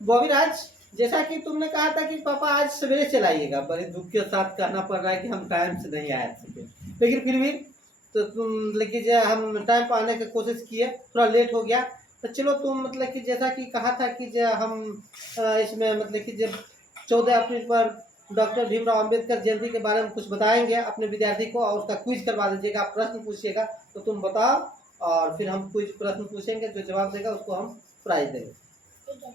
बॉबीराज, जैसा कि तुमने कहा था कि पापा आज सवेरे चलाइएगा, बड़े दुख के साथ कहना पड़ रहा है कि हम टाइम से नहीं आए थे, लेकिन फिर भी तो तुम लेकिन जो हम टाइम पर आने की कोशिश किए, थोड़ा लेट हो गया। तो चलो तुम मतलब कि जैसा कि कहा था कि जो हम इसमें मतलब कि जब 14 अप्रैल पर डॉक्टर भीमराव अंबेडकर जयंती के बारे में कुछ बताएंगे अपने विद्यार्थी को, और उसका क्विज करवा दीजिएगा, प्रश्न पूछिएगा। तो तुम बताओ और फिर हम कुछ प्रश्न पूछेंगे, जो जवाब देगा उसको हम प्राइज देंगे। ठीक है,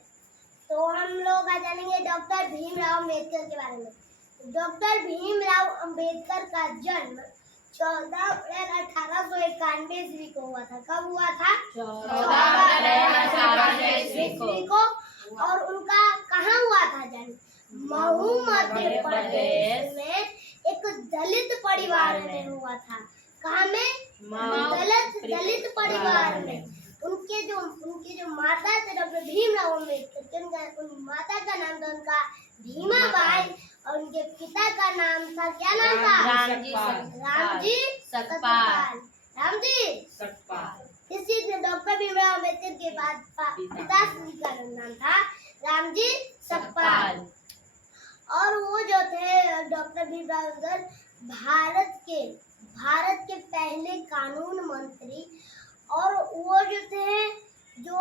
तो हम लोग आ जानेंगे डॉक्टर भीमराव अंबेडकर के बारे में। डॉक्टर भीमराव अंबेडकर का जन्म 14 अप्रैल 1891 ईस्वी को हुआ था। कब हुआ था? 14 अप्रैल 1891 ईस्वी को। और उनका कहाँ हुआ था जन्म? महू मध्य प्रदेश में एक दलित परिवार में हुआ था। कहाँ में? दलित परिवार में। उनके जो माता थे डॉक्टर भीमराव अम्बेडकर, उन माता का नाम था उनका भीमाबाई, और उनके पिता का नाम था, क्या नाम था? रामजी सतपाल। इसी डॉक्टर भीमराव अम्बेडकर के बाद पिताश्री का नाम था रामजी सतपाल। और वो जो थे डॉक्टर भीमराव अम्बेडकर भारत के पहले कानून मंत्री, और वो जो थे जो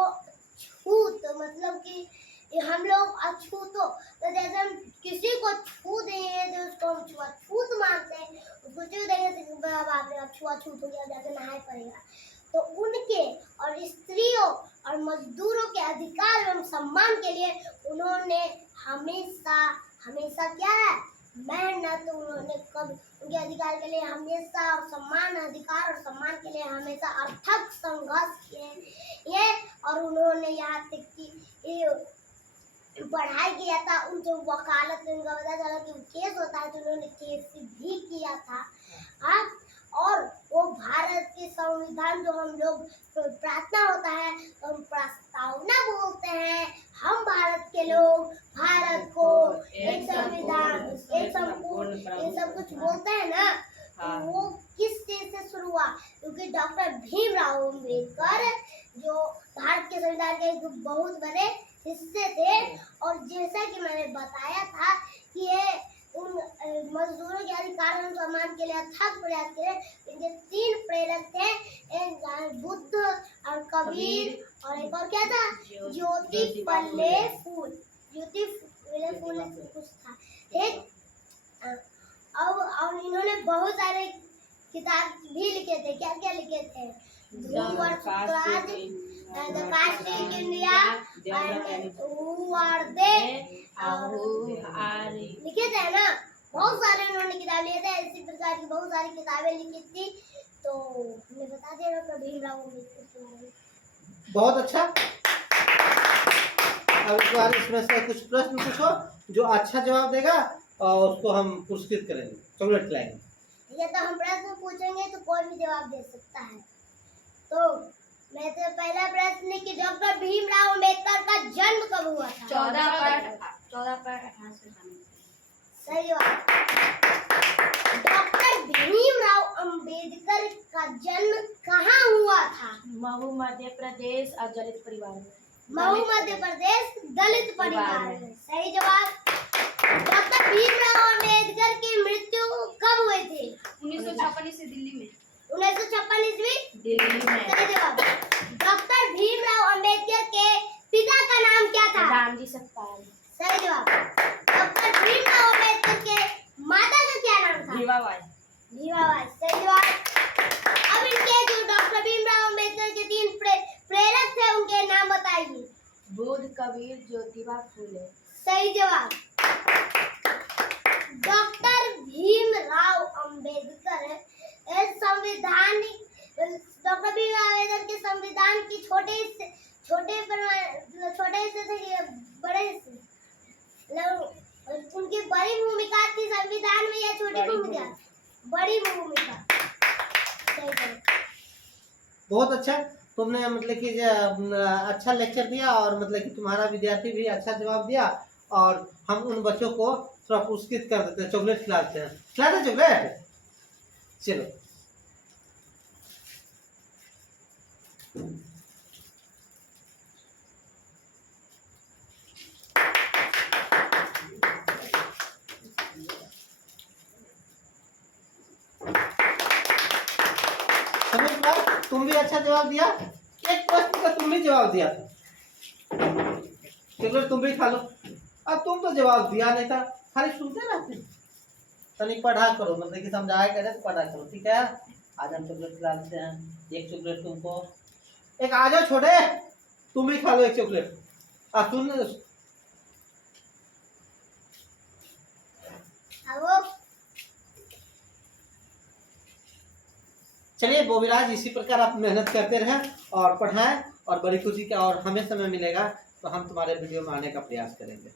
छूत, मतलब कि हम लोग अछूत हो, तो जैसे हम किसी को छू देंगे तो उसको हम छुआछूत मानते हैं, उसको छू देंगे तो बाप रे छुआछूत हो गया, जैसे नहाए पड़ेगा। तो उनके और स्त्रियों और मजदूरों के अधिकार एवं सम्मान के लिए उन्होंने हमेशा क्या है, मेहनत, उन्होंने कब उनके अधिकार के लिए हमेशा अधिकार और सम्मान के लिए हमेशा अथक संघर्ष किए ये। और उन्होंने यहाँ तक कि पढ़ाई किया था, उनसे वकालत में उनका पता चला कि केस होता है तो उन्होंने केस भी किया था। हाँ, और वो भारत के संविधान, जो हम लोग प्रार्थना होता है तो हम प्रस्तावना बोलते हैं, हम भारत के लोग भारत को एक संविधान, एक संपूर्ण, ये सब कुछ बोलते हैं ना। तो वो किस चीज से शुरू हुआ? क्योंकि डॉक्टर भीमराव अम्बेडकर जो भारत के संविधान के एक बहुत बड़े हिस्से थे, और जैसा कि मैंने बताया था कि ये उन मजदूरों के अधिकार और सम्मान के लिए अथक प्रयास किए। इनके 3 प्रेरक थे, एक बुद्ध और कबीर, और एक और क्या था? ज्योति फुले फूल कुछ था, ठीक। अब और इन्होंने बहुत सारे किताब भी लिखे थे। क्या क्या लिखे थे? ध्रुव और Shukrad, the casting India, who are they, लिखे थे ना। बहुत सारे उन्होंने किताब लिए थे, इसी प्रकार की बहुत सारी किताबें लिखी थी। तो हमने बता दिया डॉक्टर भीमराव अम्बेडकर के बारे में। बहुत अच्छा। अब इस बार इसमें से कुछ प्रश्न पूछो, जो अच्छा जवाब देगा और उसको हम पुरस्कृत करेंगे, चॉकलेट खिलाएंगे। ये तो हम प्रश्न पूछेंगे तो कोई भी जवाब दे सकता है। तो मैं तो पहला प्रश्न कि डॉक्टर भीमराव अम्बेडकर का जन्म कब हुआ था? 14 अप्रैल 1891। सही जवाब। डॉक्टर भीमराव अम्बेडकर का जन्म कहाँ हुआ था? महू मध्य प्रदेश और दलित परिवार में। महू मध्य प्रदेश दलित परिवार में। सही जवाब। डॉक्टर भीमराव अम्बेडकर की मृत्यु कब हुई थी? 1956 ईस्वी दिल्ली में। 1956 ईस्वी दिल्ली में। सही जवाब। डॉक्टर भीमराव अम्बेडकर के पिता का नाम क्या था? रामजी सतपाल। सही जवाब। डॉक्टर भीमराव अम्बेडकर के माता का क्या नाम था? भीमाबाई। सही जवाब। अब इनके जो डॉक्टर भीमराव अम्बेडकर के 3 प्रेरक थे, उनके नाम बताइए। बुद्ध, कबीर, ज्योतिबा फुले। सही जवाब। डॉक्टर भीमराव अम्बेडकर डॉक्टर भीमराव अम्बेडकर के संविधान की छोटे हिस्से से बड़े हिस्से, उनकी बड़ी भूमिका थी संविधान में या छोटी भूमिका? बड़ी भूमिका। बहुत अच्छा, तुमने मतलब कि अच्छा लेक्चर दिया, और मतलब कि तुम्हारा विद्यार्थी भी अच्छा जवाब दिया, और हम उन बच्चों को थोड़ा पुरस्कृत कर देते हैं, चॉकलेट खिलाते हैं। चॉकलेट, चलो। तुम भी अच्छा जवाब दिया। एक प्रश्न का तुम भी जवाब दिया था। चॉकलेट तुम भी खा लो। अब तुम तो जवाब दिया नहीं था, खाली सुनते रहते। तनी पढ़ा करो, मतलब कि समझाया करे तो पढ़ा करो, ठीक है। आज हम चॉकलेट खिला देते हैं। एक चॉकलेट तुमको, एक आ जाओ छोटे, तुम भी खा लो एक चॉकलेट। सुन, वो चलिए बोविराज, इसी प्रकार आप मेहनत करते रहें और पढ़ाएं, और बड़ी खुशी का, और हमें समय मिलेगा तो हम तुम्हारे वीडियो में आने का प्रयास करेंगे।